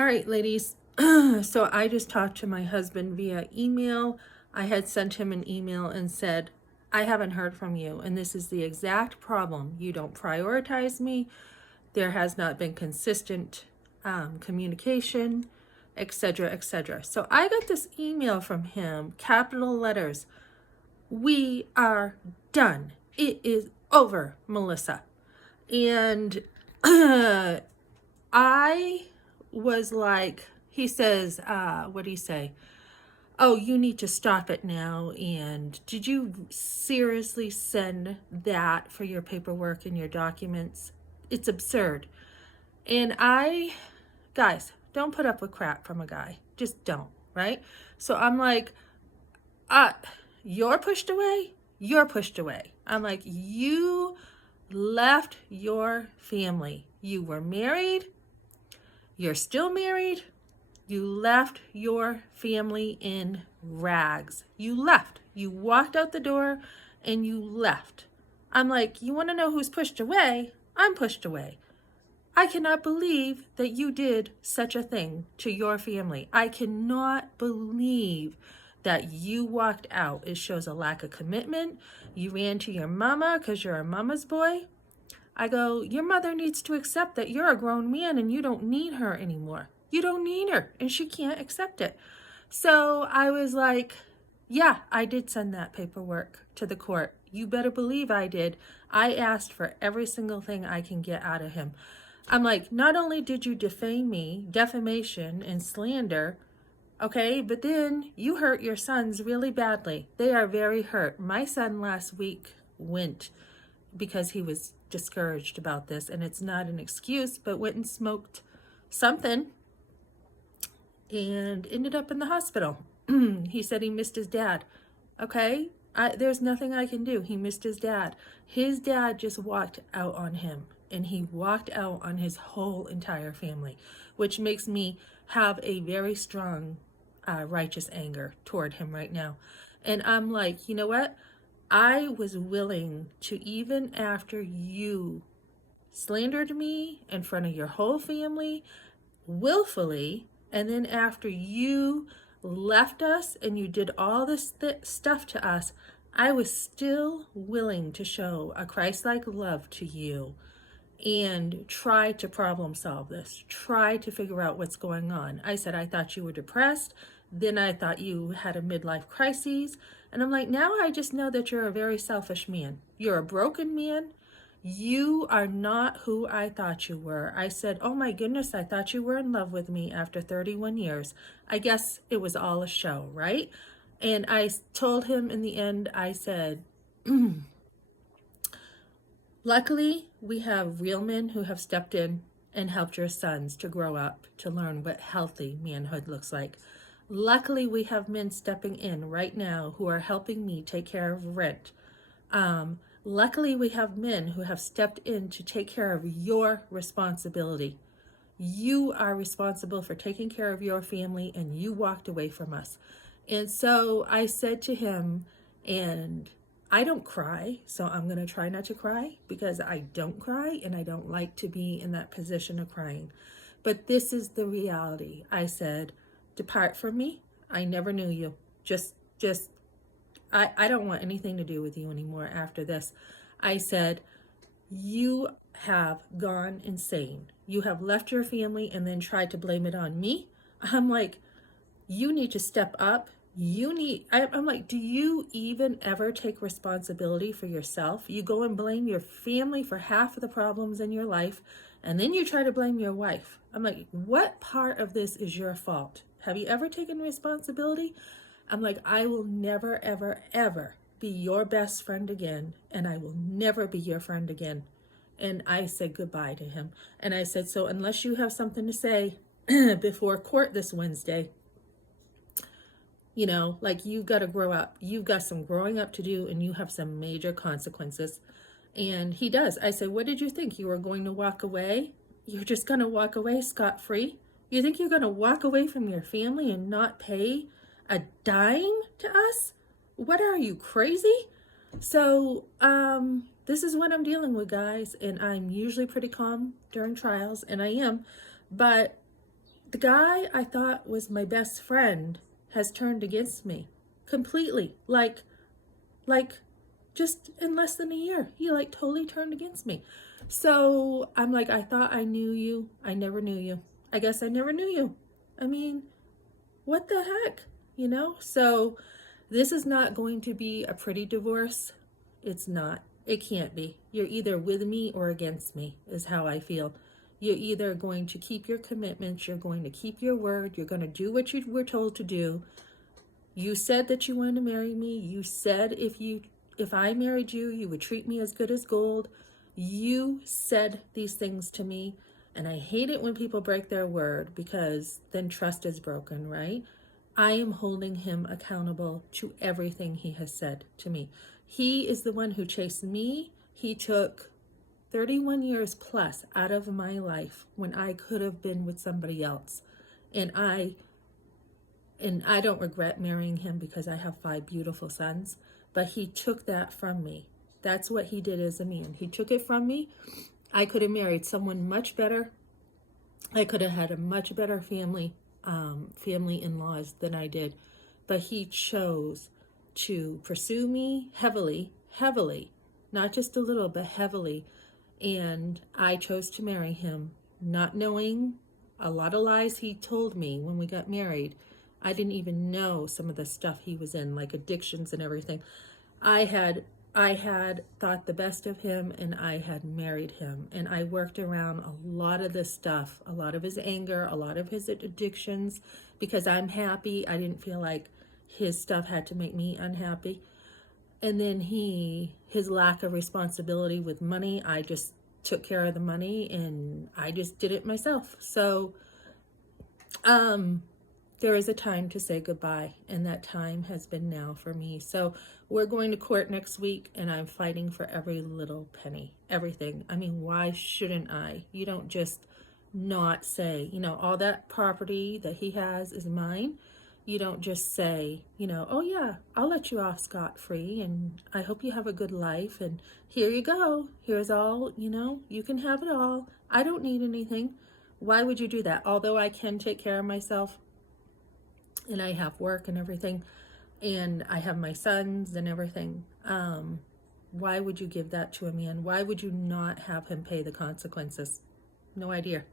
All right, ladies. So I just talked to my husband via email. I had sent him an email and said, I haven't heard from you, and this is the exact problem. You don't prioritize me. There has not been consistent communication, etc., etc. So I got this email from him, capital letters. We are done. It is over, Melissa. And I was like, he says, what do you say? Oh, you need to stop it now. And did you seriously send that for your paperwork and your documents? It's absurd. And guys, don't put up with crap from a guy. Just don't, right? So I'm like, uh, you're pushed away. You're pushed away. I'm like, you left your family. You were married. You're still married. You left your family in rags. You left. You walked out the door and you left. I'm like, you want to know who's pushed away? I'm pushed away. I cannot believe that you did such a thing to your family. I cannot believe that you walked out. It shows a lack of commitment. You ran to your mama because you're a mama's boy. I go, your mother needs to accept that you're a grown man and you don't need her anymore. You don't need her, and she can't accept it. So I was like, yeah, I did send that paperwork to the court. You better believe I did. I asked for every single thing I can get out of him. I'm like, not only did you defame me, defamation and slander, okay, but then you hurt your sons really badly. They are very hurt. My son last week went because he was discouraged about this, and it's not an excuse, but went and smoked something and ended up in the hospital. He said he missed his dad. Okay, there's nothing I can do. He missed his dad. His dad just walked out on him, and he walked out on his whole entire family, which makes me have a very strong righteous anger toward him right now. And I'm like, you know what? I was willing to, even after you slandered me in front of your whole family, willfully, and then after you left us and you did all this stuff to us, I was still willing to show a Christ-like love to you and try to problem solve this, try to figure out what's going on. I said, I thought you were depressed. Then I thought you had a midlife crisis. And I'm like, now I just know that you're a very selfish man. You're a broken man. You are not who I thought you were. I said, oh my goodness, I thought you were in love with me after 31 years. I guess it was all a show, right? And I told him in the end, I said, luckily, we have real men who have stepped in and helped your sons to grow up, to learn what healthy manhood looks like. Luckily, we have men stepping in right now who are helping me take care of rent. Luckily, we have men who have stepped in to take care of your responsibility. You are responsible for taking care of your family, and you walked away from us. And so I said to him, and I don't cry, so I'm going to try not to cry because I don't cry and I don't like to be in that position of crying. But this is the reality. I said, depart from me. I never knew you. I don't want anything to do with you anymore after this. I said, you have gone insane. You have left your family and then tried to blame it on me. I'm like, you need to step up. I'm like, do you even ever take responsibility for yourself? You go and blame your family for half of the problems in your life, and then you try to blame your wife. I'm like, what part of this is your fault? Have you ever taken responsibility? I'm like, I will never, ever, ever be your best friend again, and I will never be your friend again. And I said goodbye to him. And I said, so unless you have something to say before court this Wednesday, you know, like, you've got to grow up. You've got some growing up to do, and you have some major consequences. And he does. I said, what did you think? You were going to walk away? You're just going to walk away scot-free? You think you're going to walk away from your family and not pay a dime to us? What are you, crazy? So this is what I'm dealing with, guys, and I'm usually pretty calm during trials, and I am, but The guy I thought was my best friend has turned against me completely. Like just in less than a year, he like totally turned against me. So I'm like, I thought I knew you. I never knew you. I guess I never knew you. I mean, what the heck, you know? So this is not going to be a pretty divorce. It's not. It can't be. You're either with me or against me, is how I feel. You're either going to keep your commitments, you're going to keep your word, you're going to do what you were told to do. You said that you wanted to marry me. You said if I married you, you would treat me as good as gold. You said these things to me, and I hate it when people break their word because then trust is broken, right? I am holding him accountable to everything he has said to me. He is the one who chased me. He took 31 years plus out of my life when I could have been with somebody else. And I don't regret marrying him because I have 5 beautiful sons, but he took that from me. That's what he did as a man. He took it from me. I could have married someone much better. I could have had a much better family in-laws than I did, but he chose to pursue me heavily, not just a little, but heavily, and I chose to marry him, not knowing a lot of lies he told me when we got married. I didn't even know some of the stuff he was in, like addictions and everything. I had thought the best of him, and I had married him, and I worked around a lot of this stuff, a lot of his anger, a lot of his addictions, because I'm happy. I didn't feel like his stuff had to make me unhappy. And then his lack of responsibility with money, I just took care of the money and I just did it myself. So there is a time to say goodbye, and that time has been now for me. So we're going to court next week, and I'm fighting for every little penny, everything. I mean, why shouldn't I? You don't just not say, you know, all that property that he has is mine. You don't just say, you know, oh yeah, I'll let you off scot-free, and I hope you have a good life, and here you go. Here's all, you know, you can have it all. I don't need anything. Why would you do that? Although I can take care of myself, and I have work and everything, and I have my sons and everything. Why would you give that to a man? Why would you not have him pay the consequences? No idea.